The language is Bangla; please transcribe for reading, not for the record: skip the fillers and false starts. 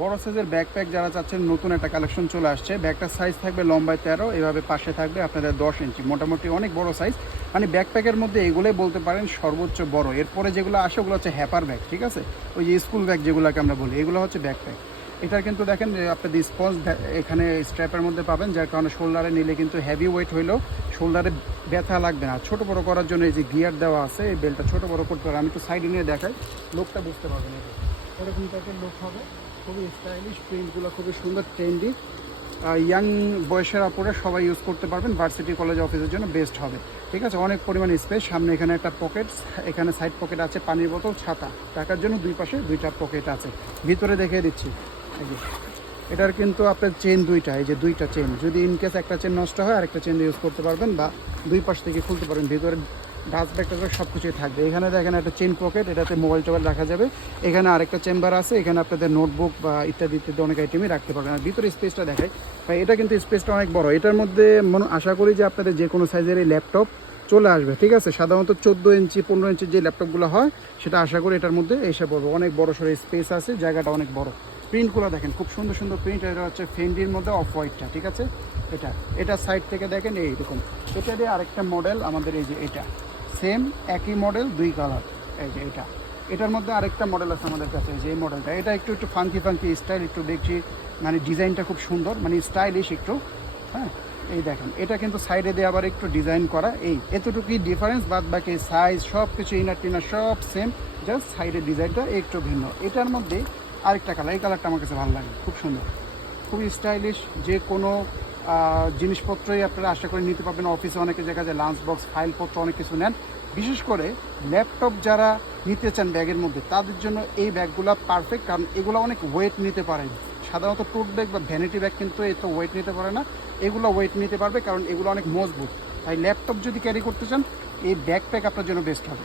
বড় সাইজের ব্যাকপ্যাক যারা চাচ্ছেন, নতুন একটা কালেকশন চলে আসছে। ব্যাগটার সাইজ থাকবে লম্বায় 13, এভাবে পাশে থাকবে আপনাদের 10 ইঞ্চি, মোটামুটি অনেক বড় সাইজ। মানে ব্যাকপ্যাকের মধ্যে এগুলোই বলতে পারেন সর্বোচ্চ বড়। এরপরে যেগুলো আসে ওগুলো হচ্ছে হ্যাপার ব্যাগ, ঠিক আছে, ওই যে স্কুল ব্যাগ যেগুলোকে আমরা বলি, এগুলো হচ্ছে ব্যাকপ্যাক। এটার কিন্তু দেখেন আপনাদের স্পঞ্জ এখানে স্ট্র্যাপের মধ্যে পাবেন, যার কারণে শোল্ডারে নিলে কিন্তু হেভি ওয়েট হইলেও শোল্ডারে ব্যথা লাগবে না। ছোটো বড়ো করার জন্য এই যে গিয়ার দেওয়া আছে, এই বেল্টটা ছোটো বড়ো করতে পারে। আমি একটু সাইডে নিয়ে দেখাই, লোকটা বুঝতে পারবেন। এরকম টাইপের লোক হবে, খুবই স্টাইলিশ, প্রিন্টগুলো খুবই সুন্দর, ট্রেন্ডি। ইয়াং বয়সের উপরে সবাই ইউজ করতে পারবেন, ভার্সিটি কলেজ অফিসের জন্য বেস্ট হবে, ঠিক আছে। অনেক পরিমাণ স্পেস, সামনে এখানে একটা পকেট, এখানে সাইড পকেট আছে, পানির বোতল, ছাতা রাখার জন্য দুই পাশে দুইটা পকেট আছে। ভিতরে দেখিয়ে দিচ্ছি, এই যে এটার কিন্তু আপনার চেন দুইটা, এই যে দুইটা চেন, যদি ইনকেস একটা চেন নষ্ট হয় আরেকটা চেন ইউজ করতে পারবেন, বা দুই পাশ থেকে খুলতে পারবেন। ভিতরে ডাস্ট ব্যাগটা সব কিছুই থাকবে। এখানে দেখেন একটা চেন পকেট, এটাতে মোবাইল টোবাইল রাখা যাবে। এখানে আরেকটা চেম্বার আছে, এখানে আপনাদের নোটবুক বা ইত্যাদি ইত্যাদি অনেক আইটেমই রাখতে পারবেন। আর ভিতরে স্পেসটা দেখায় ভাই, এটা কিন্তু স্পেসটা অনেক বড়। এটার মধ্যে আশা করি যে আপনাদের যে কোনো সাইজের এই ল্যাপটপ চলে আসবে, ঠিক আছে। সাধারণত 14 ইঞ্চি 15 ইঞ্চির যে ল্যাপটপগুলো হয় সেটা আশা করি এটার মধ্যে এসে পড়বে। অনেক বড় সড়ো স্পেস আছে, জায়গাটা অনেক বড়। প্রিন্টগুলো দেখেন খুব সুন্দর সুন্দর প্রিন্ট। এটা হচ্ছে ফেন্ডির মধ্যে অফ হোয়াইটটা, ঠিক আছে। এটা সাইড থেকে দেখেন এইরকম। এটা দিয়ে আরেকটা মডেল আমাদের, এই যে এটা সেম একই মডেল, দুই কালার। এই যে এটার মধ্যে আরেকটা মডেল আছে আমাদের কাছে, যে এই মডেলটা। এটা একটু ফাঙ্কি স্টাইল, একটু দেখছি মানে ডিজাইনটা খুব সুন্দর, মানে স্টাইলিশ একটু। হ্যাঁ, এই দেখেন এটা কিন্তু সাইডে দিয়ে আবার একটু ডিজাইন করা, এই এতটুকুই ডিফারেন্স। বাদ বাকি সাইজ সব কিছু, ইনার টিনার সব সেম, জাস্ট সাইডের ডিজাইনটা একটু ভিন্ন। এটার মধ্যে আরেকটা কালার, এই কালারটা আমার কাছে ভালো লাগে, খুব সুন্দর, খুবই স্টাইলিশ। যে কোনো জিনিসপত্রই আপনারা আশা করে নিতে পারবেন। অফিসে অনেকে দেখা যায় লাঞ্চ বক্স, ফাইলপত্র অনেক কিছু নেন, বিশেষ করে ল্যাপটপ যারা নিতে চান ব্যাগের মধ্যে, তাদের জন্য এই ব্যাগগুলো পারফেক্ট। কারণ এগুলো অনেক ওয়েট নিতে পারে। সাধারণত টোট ব্যাগ বা ভ্যানিটি ব্যাগ কিন্তু এত ওয়েট নিতে পারে না, এগুলো ওয়েট নিতে পারবে, কারণ এগুলো অনেক মজবুত। তাই ল্যাপটপ যদি ক্যারি করতে চান, এই ব্যাকপ্যাক আপনার জন্য বেস্ট হবে।